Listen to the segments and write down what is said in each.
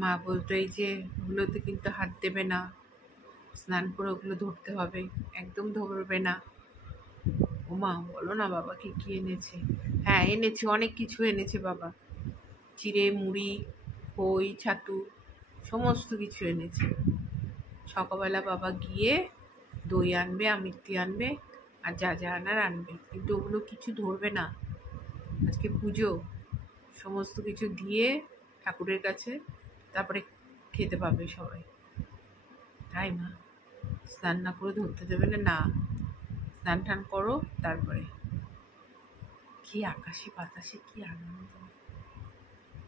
মা বলতো এই যে ওগুলোতে কিন্তু হাত দেবে না, স্নান করে ওগুলো ধরতে হবে, একদম ধরবে না। ও মা বলো না বাবা কি কি এনেছে। হ্যাঁ এনেছে, অনেক কিছু এনেছে বাবা, চিড়ে মুড়ি খই ছাতু সমস্ত কিছু এনেছে। সকালবেলা বাবা গিয়ে দই আনবে, আমিত্তি আনবে, আর যা যা আনার আনবে, কিন্তু ওগুলো কিছু ধরবে না। আজকে পুজো, সমস্ত কিছু দিয়ে ঠাকুরের কাছে তারপরে খেতে পাবে সবাই। তাই মা স্নান না করে ধরতে দেবে না? না, স্নান টান করো তারপরে। কি আকাশে বাতাসে কি আনন্দ,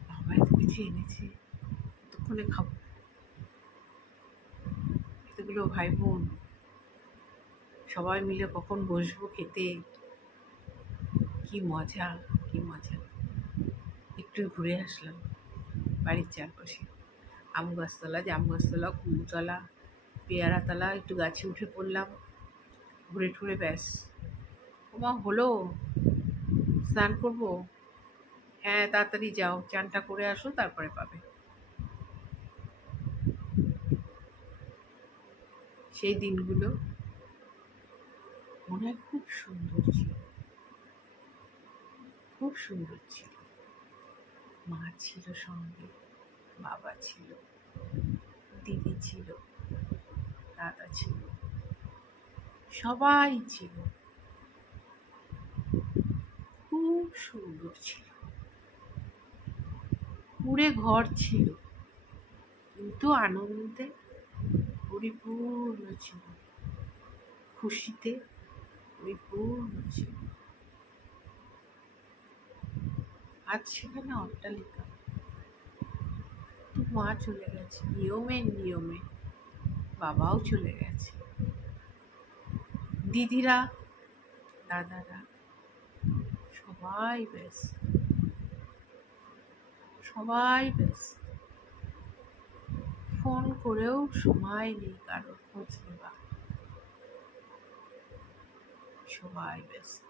বাবা এত কিছু এনেছে, কতক্ষণে খাবো এতগুলো ভাই বোন, সবাই মিলে কখন বসবো খেতে, কি মজা কি মজা। একটু ঘুরে আসলাম বাড়ির চারপাশে, আম গাছতলা, জাম গাছতলা, কুলতলা, পেয়ারাতলা, একটু গাছে উঠে পড়লাম, ঘুরে টুরে ব্যাস। ওমা হলো, স্নান করবো? হ্যাঁ তাড়াতাড়ি যাও, চানটা করে আসো তারপরে পাবে। সেই দিনগুলো মনে হয় খুব সুন্দর ছিল, খুব সুন্দর ছিল। মা ছিল সঙ্গে, বাবা ছিল, দিদি ছিল, দাদা ছিল, সবাই ছিল, খুব সুন্দর ছিল। কুড়ে ঘর ছিল কিন্তু আনন্দে পরিপূর্ণ ছিল, খুশিতে পরিপূর্ণ ছিল। আজ সেখানে অট্টালিকা, তো মা চলে গেছে নিয়মে নিয়মে, বাবাও চলে গেছে, দিদিরা দাদারা সবাই ব্যস্ত, সবাই ব্যস্ত। ফোন করেও সময় নেই কারোর খোঁজ নেবার, সবাই ব্যস্ত।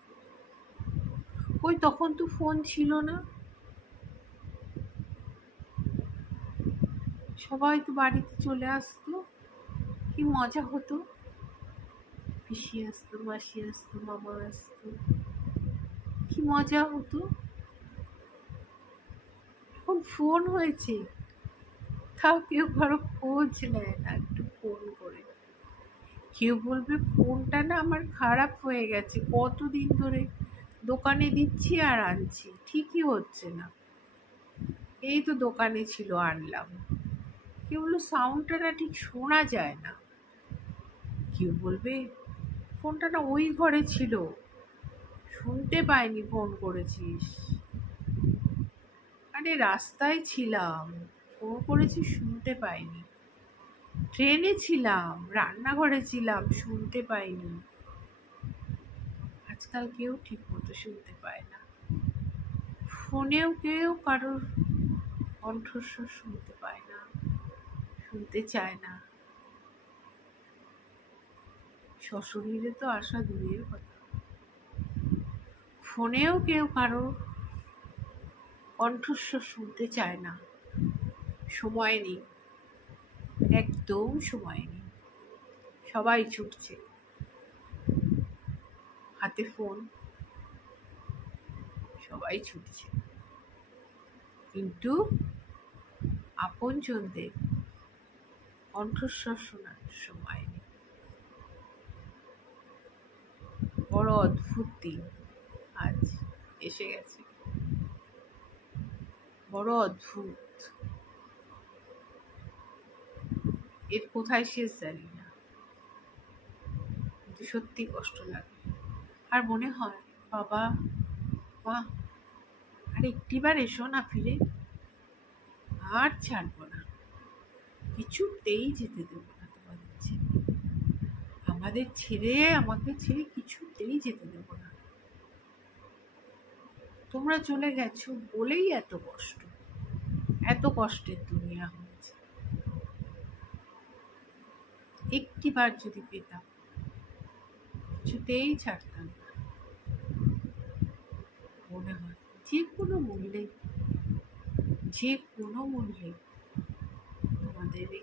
কই তখন তো ফোন ছিল না, সবাই তো বাড়িতে চলে আসতো, কি মজা হতো। পিসি আসতো, মাসি আসতো, মামা আসতো, কি মজা হতো। এখন ফোন হয়েছে, তাও কেউ কারো খোঁজ নেয় না একটু ফোন করে। কেউ বলবে ফোনটা না আমার খারাপ হয়ে গেছে, কতদিন ধরে দোকানে দিচ্ছি আর আনছি, ঠিকই হচ্ছে না, এই তো দোকানে ছিল আনলাম। কেউ বললো সাউন্ডটা না ঠিক শোনা যায় না। কেউ বলবে ফোনটা না ওই ঘরে ছিল, শুনতে পাইনি, ফোন করেছিস। আরে রাস্তায় ছিলাম, ফোন করেছি শুনতে পাইনি। ট্রেনে ছিলাম, রান্নাঘরে ছিলাম, শুনতে পাইনি। আজকাল কেউ ঠিক মতো শুনতে পায় না, ফোনেও কেউ কারোর কণ্ঠস্বর শুনতে পায় না, শুনতে চায় না। সশরীরে তো আসা দূরের কথা, ফোনেও কেউ কারোর কণ্ঠস্বর শুনতে চায় না। সময় নেই, একদম সময় নেই। সবাই ছুটছে, হাতে ফোন, সবাই ছুটছে, কিন্তু আপনজনদের কণ্ঠস্বর শোনার সময় নেই। বড় অদ্ভুত দিন আজ এসে গেছে, বড় অদ্ভুত। এর কোথায় শেষ জানি না, কিন্তু সত্যি কষ্ট লাগে। আর মনে হয় বাবা মা আর একটিবার এসো না ফিরে, আর ছাড়বো না, কিছুতেই যেতে দেবো না তোমাদের ছেড়ে, আমাদের ছেড়ে, আমাকে ছেড়ে কিছুতেই যেতে দেবো না। তোমরা চলে গেছো বলেই এত কষ্ট, এত কষ্টের দুনিয়া হয়েছে। একটিবার যদি পেতাম কিছুতেই ছাড়তাম না। মনে হয় যে কোনো মূল্যে, যে কোনো মূল্যে দেবে